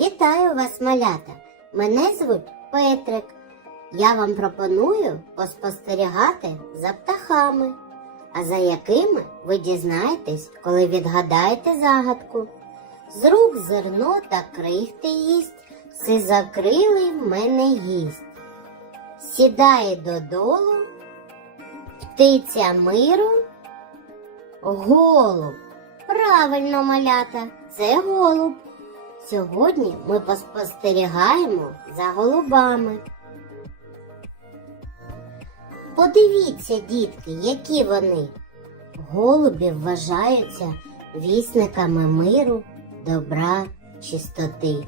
Вітаю вас, малята! Мене звуть Петрик. Я вам пропоную поспостерігати за птахами, а за якими ви дізнаєтесь, коли відгадаєте загадку. З рук зерно та крихти їсть, все закрилий в мене їсть. Сідає додолу, птиця миру, голуб. Правильно, малята, це голуб. Сьогодні ми поспостерігаємо за голубами. Подивіться, дітки, які вони. Голубі вважаються вісниками миру, добра, чистоти.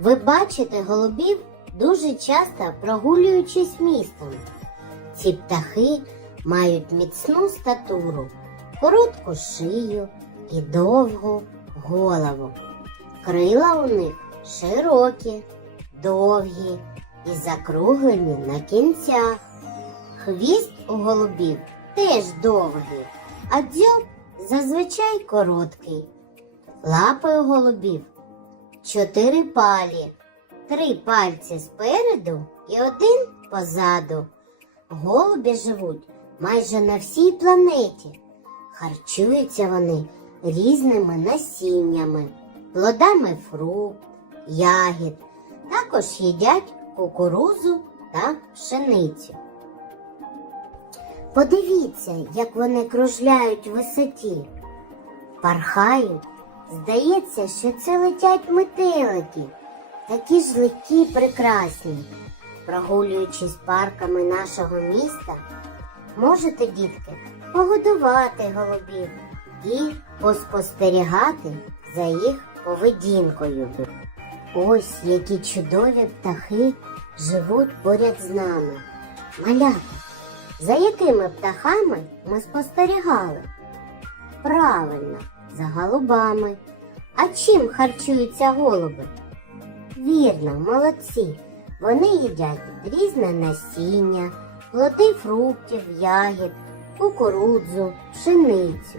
Ви бачите голубів дуже часто прогулюючись містом. Ці птахи мають міцну статуру, коротку шию і довгу голову. Крила у них широкі, довгі і закруглені на кінцях. Хвіст у голубів теж довгий, а дзьоб зазвичай короткий. Лапи у голубів чотири палі, три пальці спереду і один позаду. Голубі живуть майже на всій планеті. Харчуються вони різними насіннями, плодами фрукт, ягід. Також їдять кукурузу та пшеницю. Подивіться, як вони кружляють в висоті, пархають. Здається, що це летять метелики, такі ж легкі й прекрасні. Прогулюючись парками нашого міста, можете, дітки, погодувати голубів і поспостерігати за їх поведінкою. Ось які чудові птахи живуть поряд з нами. Малята, за якими птахами ми спостерігали? Правильно, за голубами. А чим харчуються голуби? Вірно, молодці. Вони їдять різне насіння, плоди фруктів, ягід, кукурудзу, пшеницю.